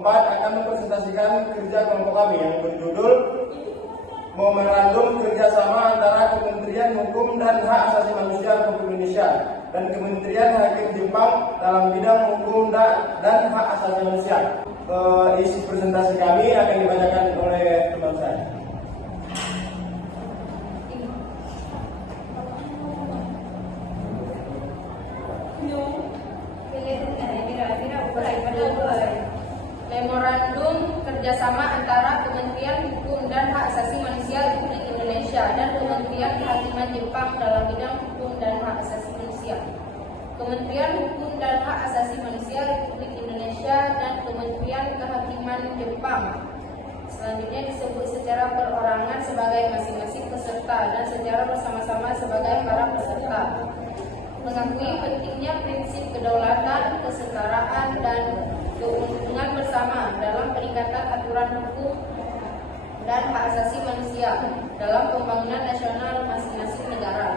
keempat akan mempresentasikan kerja kelompok kami yang berjudul Memorandum Kerjasama antara Kementerian Hukum dan Hak Asasi Manusia Republik Indonesia dan Kementerian Hakim Jepang dalam bidang hukum dan hak asasi manusia. Isi presentasi kami akan dibacakan oleh teman saya. Memorandum Kerjasama antara Kementerian Hukum dan Hak Asasi Manusia Republik Indonesia dan Kementerian Kehakiman Jepang dalam bidang hukum dan hak asasi manusia. Kementerian Hukum dan Hak Asasi Manusia Republik Indonesia dan Kementerian Kehakiman Jepang selanjutnya disebut secara perorangan sebagai masing-masing peserta dan secara bersama-sama sebagai para peserta. Mengakui pentingnya prinsip kedaulatan, kesetaraan, dan keuntungan bersama dalam peningkatan aturan hukum dan hak asasi manusia dalam pembangunan nasional masing-masing negara.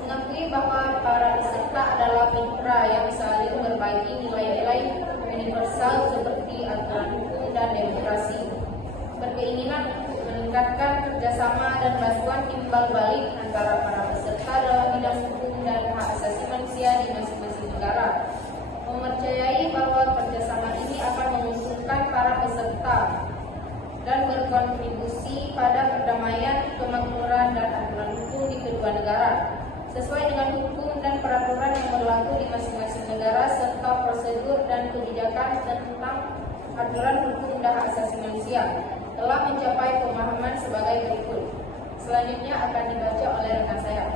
Mengakui bahwa para peserta adalah mitra yang saling berbagi nilai-nilai universal seperti aturan hukum dan demokrasi. Berkeinginan untuk meningkatkan kerjasama dan bantuan timbal balik antara para peserta dalam bidang hukum dan hak asasi manusia di masing-masing negara. Mempercayai bahwa kerjasama ini akan menguntungkan para peserta dan berkontribusi pada perdamaian, kemakmuran, dan aturan hukum di kedua negara sesuai dengan hukum dan peraturan yang berlaku di masing-masing negara serta prosedur dan kebijakan tentang aturan hukum dan hak asasi manusia telah mencapai pemahaman sebagai berikut. Selanjutnya akan dibaca oleh rekan saya.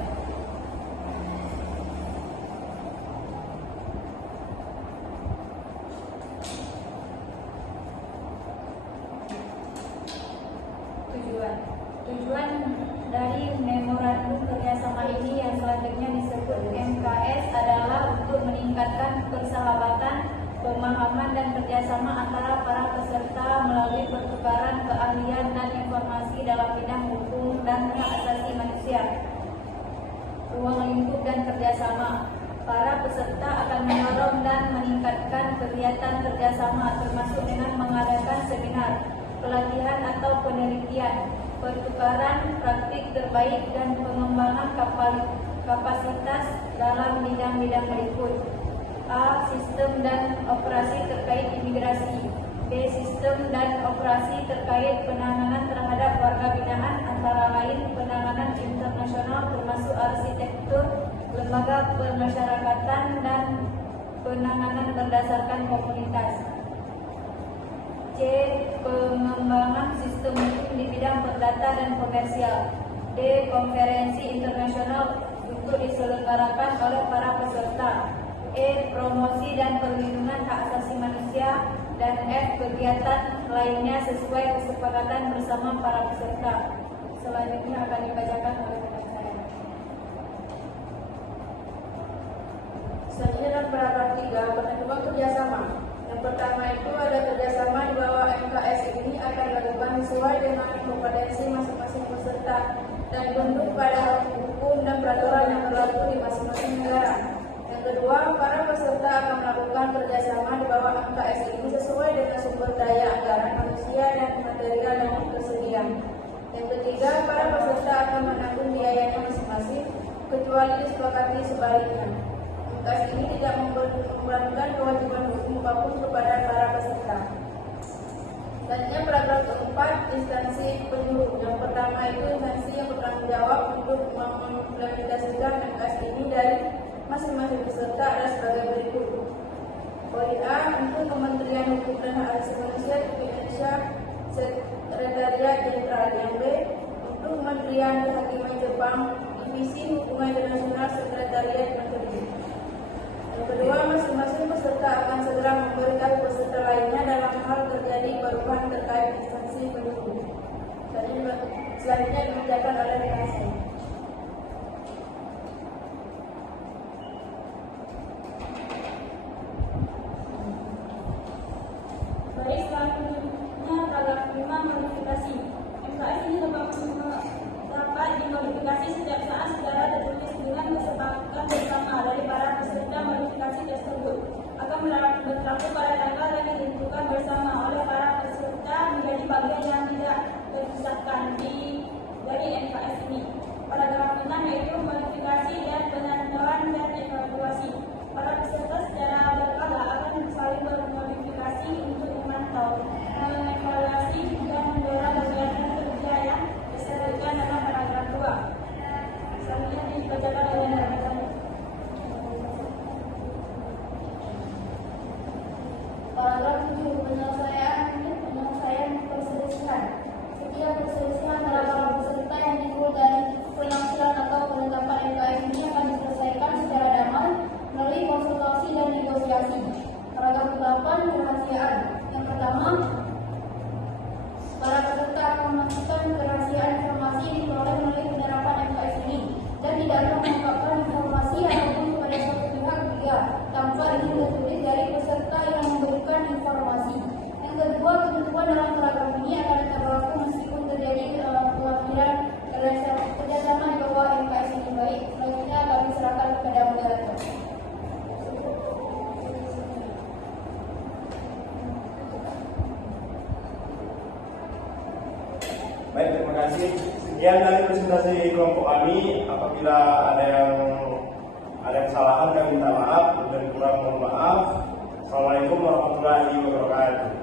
Tujuan dari memorandum kerjasama ini yang selanjutnya disebut MKS adalah untuk meningkatkan persahabatan, pemahaman, dan kerjasama antara para peserta melalui pertukaran keahlian dan informasi dalam bidang hukum dan hak asasi manusia. Ruang lingkup dan kerjasama. Para peserta akan mendorong dan meningkatkan kegiatan kerjasama termasuk dengan mengadakan seminar, pelatihan atau penelitian, pertukaran praktik terbaik, dan pengembangan kapasitas dalam bidang-bidang berikut. A. Sistem dan operasi terkait imigrasi. B. Sistem dan operasi terkait penanganan terhadap warga binaan, antara lain penanganan internasional termasuk arsitektur, lembaga permasyarakatan, dan penanganan berdasarkan komunitas. C. Pengembangan sistem hukum di bidang perdata dan komersial. D. Konferensi internasional untuk diselenggarakan oleh para peserta. E. Promosi dan perlindungan hak asasi manusia. Dan F. Kegiatan lainnya sesuai kesepakatan bersama para peserta. Selanjutnya akan dibacakan oleh rekan saya. Selanjutnya dalam paragraf 3, penentuan kerjasama. Yang pertama itu ada kerjasama di bawah MKS ini akan dilakukan sesuai dengan kompetensi masing-masing peserta dan tunduk pada hukum dan peraturan yang berlaku di masing-masing negara. Yang kedua, para peserta akan melakukan kerjasama di bawah MKS ini sesuai dengan sumber daya anggaran manusia dan material yang tersedia. Yang ketiga, para peserta akan menanggung biayanya masing-masing kecuali disepakati sebaliknya. MKS ini tidak membebankan kewajiban hukum apapun kepada para peserta. Selanjutnya paragraf keempat, instansi penyuruh. Yang pertama itu instansi yang bertanggung jawab untuk mengimplementasikan MKS ini dari masing-masing peserta ada sebagai berikut. Poin A, untuk Kementerian Hukum dan Hak Asasi Manusia Republik Indonesia Sekretariat Jenderal. Yang B, untuk Kementerian Kehakiman Jepang Divisi Hubungan Internasional Sekretariat Menteri. Yang kedua, masing-masing peserta akan segera memberitahu peserta lainnya dalam hal terjadi perubahan terkait instansi penyuruh. Selanjutnya dibacakan oleh rekan saya. Baik, selanjutnya paragraf 5, modifikasi. MKS ini dapat dimodifikasi setiap saat secara tertulis dengan kesepakatan bersama dari para peserta. Modifikasi tersebut akan berlaku pada tanggal yang ditentukan bersama oleh bagian yang tidak terpisahkan dari MKS ini. Paragraf 6 yaitu verifikasi dan penentuan dan evaluasi. Para peserta secara berkala akan saling berverifikasi untuk memantau, mengevaluasi dan mendorong kegiatan kerja yang disebutkan dalam paragraf 2. Selanjutnya dibacakan oleh narasumber. Paragraf 7. Penyelesaian perselisihan. Setiap perselisihan antara para peserta yang timbul dari penafsiran atau penetapan MKS ini akan diselesaikan secara damai melalui konsultasi dan negosiasi. Paragraf 8. Kerahasiaan. Yang pertama, para peserta akan memastikan kerahasiaan informasi yang diperoleh melalui penerapan MKS ini dan tidak akan mengungkapkan informasi ataupun kepada suatu pihak ketiga tanpa izin tertulis dari peserta yang memberikan informasi. Yang kedua, ketentuan dalam paragraf ini akan tetap berlaku meskipun terjadi pelaporan kerjasama di bawah MKS ini. Baik, selanjutnya kami serahkan kepada moderator. Baik, terima kasih. Sekian dari presentasi kelompok kami. Apabila ada yang kesalahan, kami minta maaf dan kurang mohon maaf. Assalamualaikum warahmatullahi wabarakatuh.